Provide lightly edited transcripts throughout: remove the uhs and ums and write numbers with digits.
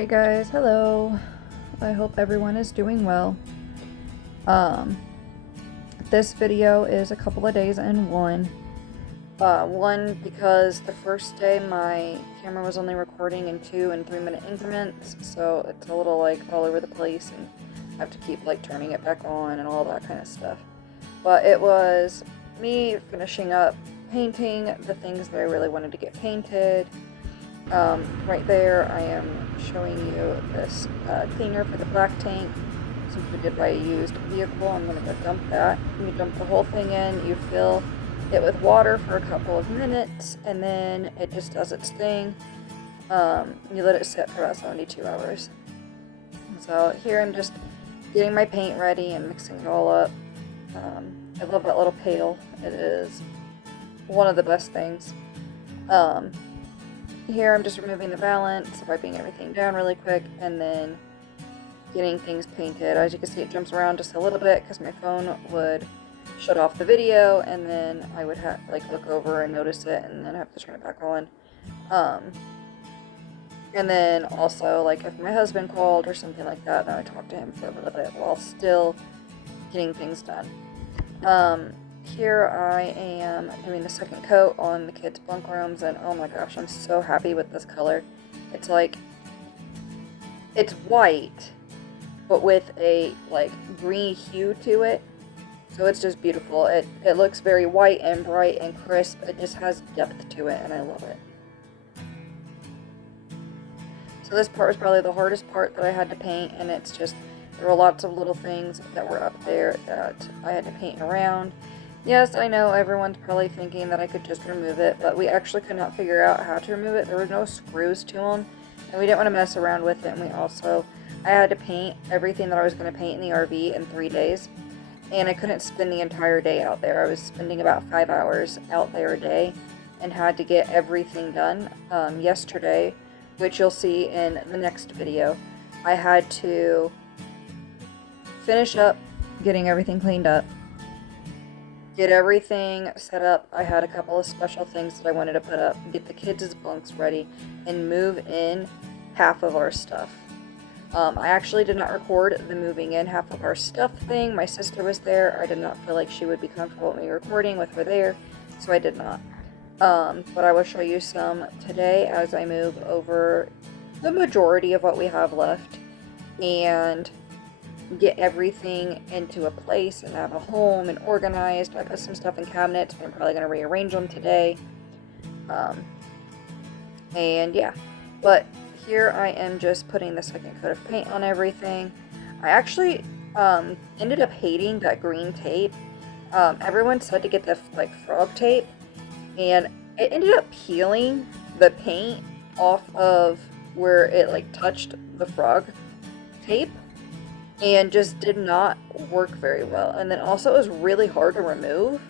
Alright guys, hello. I hope everyone is doing well. Um, this video is a couple of days in one. One, because the first day my camera was only recording in 2 and 3 minute increments, so it's a little like all over the place and I have to keep like turning it back on and all that kind of stuff. But it was me finishing up painting the things that I really wanted to get painted. Right there I am showing you this cleaner for the black tank. Since we did buy a used vehicle, I'm going to go dump that. You dump the whole thing in, you fill it with water for a couple of minutes, and then it just does its thing. You let it sit for about 72 hours. So here I'm just getting my paint ready and mixing it all up. I love that little pail. It is one of the best things. Here I'm just removing the balance, wiping everything down really quick, and then getting things painted. As you can see, it jumps around just a little bit because my phone would shut off the video, and then I would have like look over and notice it, and then have to turn it back on. And then also, like, if my husband called or something like that, then I would talk to him for a little bit while still getting things done. Here I am doing the second coat on the kids' bunk rooms, and oh my gosh, I'm so happy with this color. It's like, it's white, but with a like green hue to it, so it's just beautiful. It looks very white and bright and crisp. It just has depth to it, and I love it. So this part was probably the hardest part that I had to paint, and it's just, there were lots of little things that were up there that I had to paint around. Yes, I know everyone's probably thinking that I could just remove it, but we actually could not figure out how to remove it. There were no screws to them, and we didn't want to mess around with it, and I had to paint everything that I was going to paint in the RV in 3 days, and I couldn't spend the entire day out there. I was spending about 5 hours out there a day, and had to get everything done. Yesterday, which you'll see in the next video, I had to finish up getting everything cleaned up, get everything set up. I had a couple of special things that I wanted to put up, get the kids' bunks ready, and move in half of our stuff. I actually did not record the moving in half of our stuff thing. My sister was there. I did not feel like she would be comfortable with me recording with her there, so I did not. But I will show you some today as I move over the majority of what we have left and get everything into a place and have a home and organized. I put some stuff in cabinets, but I'm probably going to rearrange them today. And yeah, but here I am just putting the second coat of paint on everything. I actually ended up hating that green tape. Everyone said to get the like frog tape, and it ended up peeling the paint off of where it like touched the frog tape, and just did not work very well. And then also it was really hard to remove,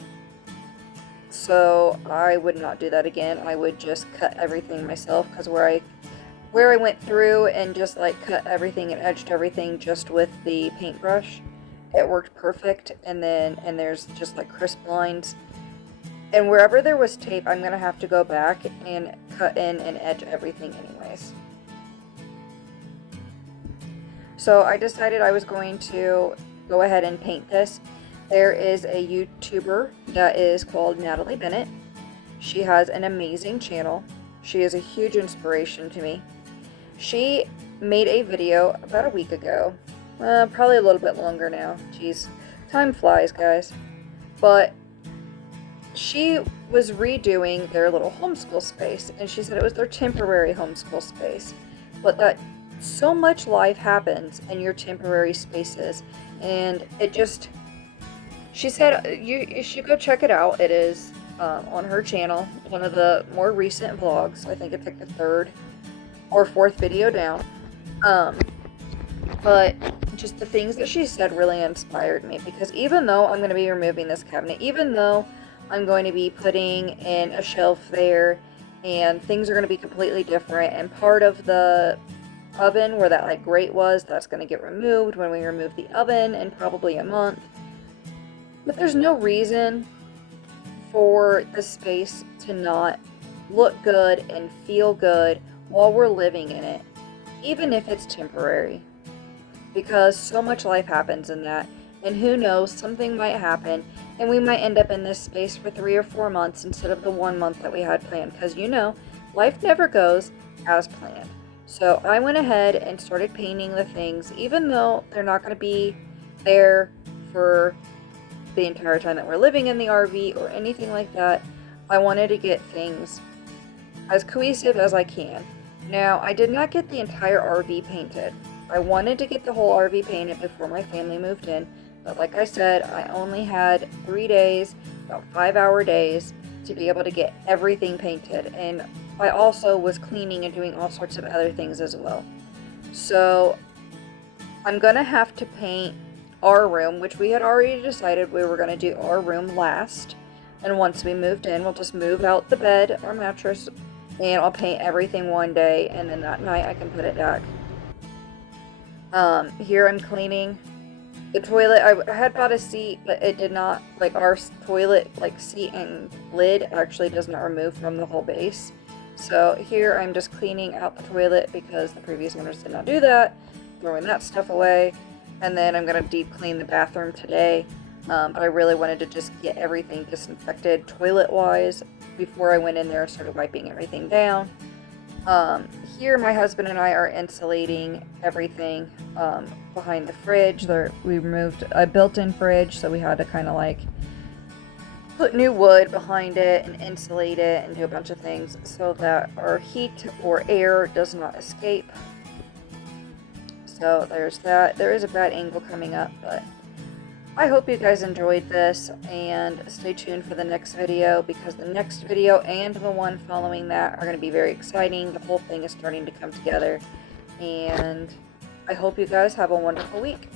so I would not do that again. I would just cut everything myself, because where I went through and just like cut everything and edged everything just with the paintbrush, it worked perfect. And there's just like crisp lines, and wherever there was tape, I'm gonna have to go back and cut in and edge everything anyways. So I decided I was going to go ahead and paint this. There is a YouTuber that is called Natalie Bennett. She has an amazing channel. She is a huge inspiration to me. She made a video about a week ago, probably a little bit longer now. Jeez, time flies, guys. But she was redoing their little homeschool space, and she said it was their temporary homeschool space, but that so much life happens in your temporary spaces, and it just, she said you should go check it out. It is on her channel, one of the more recent vlogs. I think it's like the 3rd or 4th video down. But just the things that she said really inspired me, because even though I'm going to be removing this cabinet, even though I'm going to be putting in a shelf there, and things are going to be completely different, and part of the oven where that like grate was, that's going to get removed when we remove the oven in probably a month. But there's no reason for the space to not look good and feel good while we're living in it. even if it's temporary, because so much life happens in that. And who knows, something might happen, and we might end up in this space for 3 or 4 months instead of the 1 month that we had planned. Because life never goes as planned. So I went ahead and started painting the things, even though they're not going to be there for the entire time that we're living in the RV or anything like that. I wanted to get things as cohesive as I can. Now, I did not get the entire RV painted. I wanted to get the whole RV painted before my family moved in, but like I said, I only had 3 days, about 5-hour days, to be able to get everything painted, and I also was cleaning and doing all sorts of other things as well. So, I'm gonna have to paint our room, which we had already decided we were gonna do our room last, and once we moved in, we'll just move out the bed, our mattress, and I'll paint everything one day, and then that night I can put it back. Here I'm cleaning the toilet. I had bought a seat, but it did not, like, our toilet, like, seat and lid actually does not remove from the whole base. So here I'm just cleaning out the toilet because the previous owners did not do that, throwing that stuff away. And then I'm going to deep clean the bathroom today. But I really wanted to just get everything disinfected toilet-wise before I went in there and started wiping everything down. Here my husband and I are insulating everything behind the fridge. We removed a built-in fridge, so we had to kind of like put new wood behind it and insulate it and do a bunch of things so that our heat or air does not escape. So there's that. There is a bad angle coming up, but I hope you guys enjoyed this, and stay tuned for the next video, because the next video and the one following that are going to be very exciting. The whole thing is starting to come together, and I hope you guys have a wonderful week.